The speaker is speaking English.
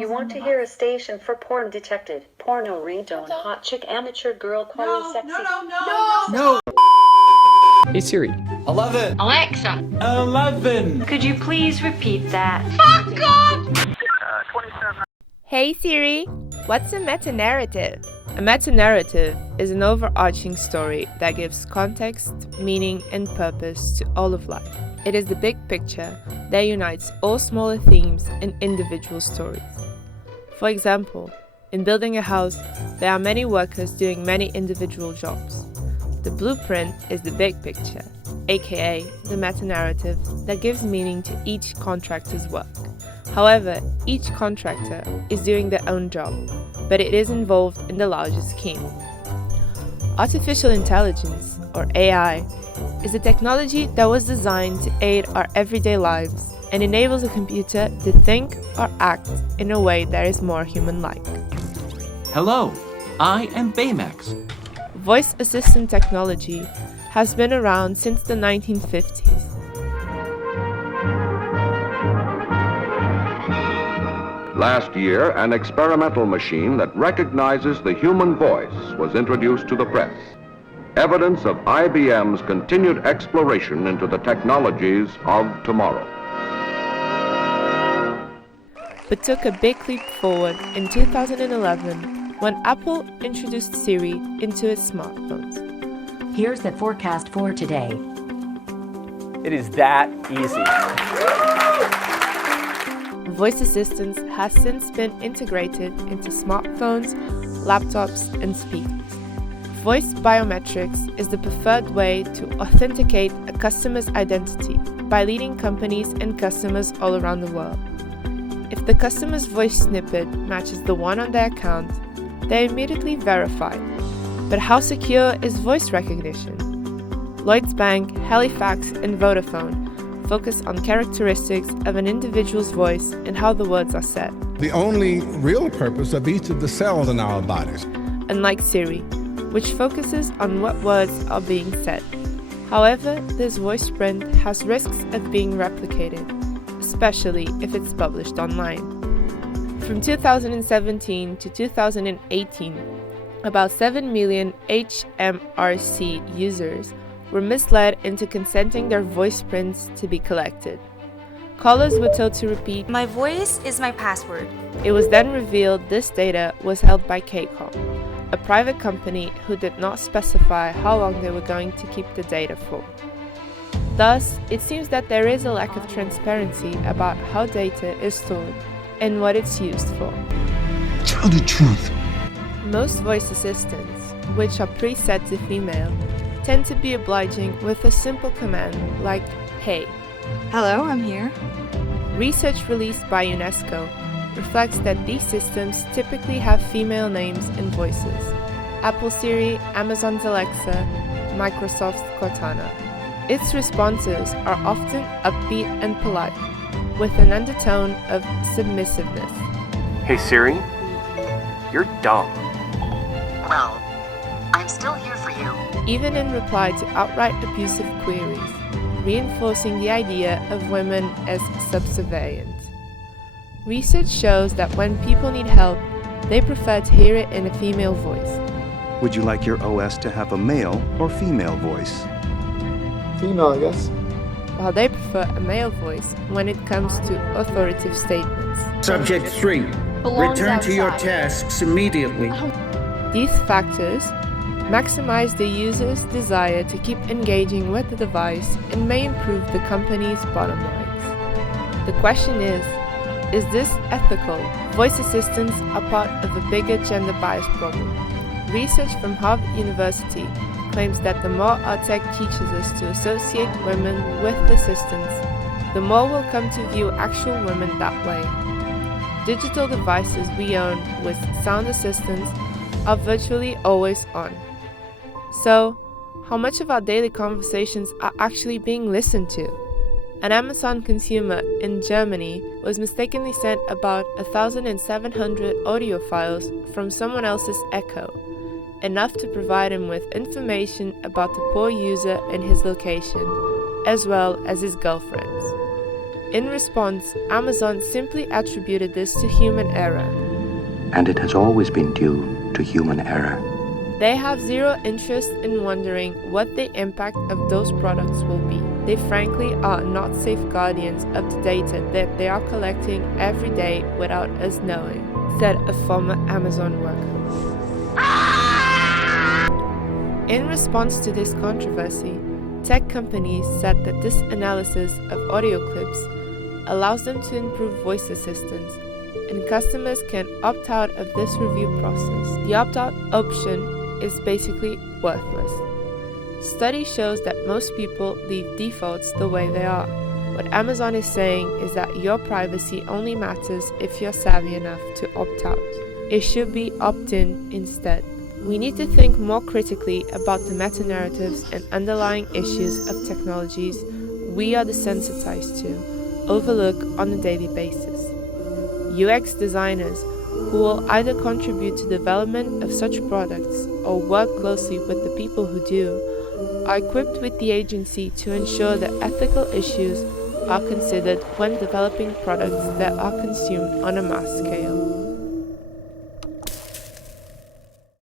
You want to hear a station for porn detected, porno ringtone, hot chick, amateur girl, quality, sexy. No. Hey Siri. 11. Alexa. 11. Could you please repeat that? Fuck God! 27. Hey Siri, what's a metanarrative? A metanarrative is an overarching story that gives context, meaning, and purpose to all of life. It is the big picture that unites all smaller themes and individual stories. For example, in building a house, there are many workers doing many individual jobs. The blueprint is the big picture, aka the metanarrative that gives meaning to each contractor's work. However, each contractor is doing their own job, but it is involved in the larger scheme. Artificial intelligence, or AI, is a technology that was designed to aid our everyday lives and enables a computer to think or act in a way that is more human-like. Hello, I am Baymax. Voice assistant technology has been around since the 1950s. Last year, an experimental machine that recognizes the human voice was introduced to the press. Evidence of IBM's continued exploration into the technologies of tomorrow. But took a big leap forward in 2011 when Apple introduced Siri into its smartphones. Here's the forecast for today. It is that easy. Voice assistance has since been integrated into smartphones, laptops, and speakers. Voice biometrics is the preferred way to authenticate a customer's identity by leading companies and customers all around the world. If the customer's voice snippet matches the one on their account, they're immediately verified. But how secure is voice recognition? Lloyds Bank, Halifax, and Vodafone focus on characteristics of an individual's voice and how the words are said. The only real purpose of each of the cells in our bodies. Unlike Siri, which focuses on what words are being said. However, this voice print has risks of being replicated, especially if it's published online. From 2017 to 2018, about 7 million HMRC users were misled into consenting their voice prints to be collected. Callers were told to repeat, "My voice is my password." It was then revealed this data was held by KCOM, a private company who did not specify how long they were going to keep the data for. Thus, it seems that there is a lack of transparency about how data is stored and what it's used for. Tell the truth. Most voice assistants, which are preset to female, tend to be obliging with a simple command like, "Hey." Hello, I'm here. Research released by UNESCO reflects that these systems typically have female names and voices: Apple Siri, Amazon's Alexa, Microsoft's Cortana. Its responses are often upbeat and polite, with an undertone of submissiveness. Hey Siri, you're dumb. Well, I'm still here for you. Even in reply to outright abusive queries, reinforcing the idea of women as subservient. Research shows that when people need help, they prefer to hear it in a female voice. Would you like your OS to have a male or female voice? Female, I guess. While they prefer a male voice when it comes to authoritative statements. Subject 3. Return to your tasks immediately. These factors maximize the user's desire to keep engaging with the device and may improve the company's bottom lines. The question is this ethical? Voice assistants are part of a bigger gender bias problem. Research from Harvard University claims that the more our tech teaches us to associate women with assistants, the more we'll come to view actual women that way. Digital devices we own with sound assistants are virtually always on. So, how much of our daily conversations are actually being listened to? An Amazon consumer in Germany was mistakenly sent about 1,700 audio files from someone else's Echo, enough to provide him with information about the poor user and his location, as well as his girlfriends. In response, Amazon simply attributed this to human error. And it has always been due to human error. They have zero interest in wondering what the impact of those products will be. They frankly are not safe guardians of the data that they are collecting every day without us knowing, said a former Amazon worker. In response to this controversy, tech companies said that this analysis of audio clips allows them to improve voice assistance, and customers can opt out of this review process. The opt-out option is basically worthless. Study shows that most people leave defaults the way they are. What Amazon is saying is that your privacy only matters if you're savvy enough to opt out. It should be opt-in instead. We need to think more critically about the meta-narratives and underlying issues of technologies we are desensitized to, overlook on a daily basis. UX designers who will either contribute to the development of such products or work closely with the people who do, are equipped with the agency to ensure that ethical issues are considered when developing products that are consumed on a mass scale.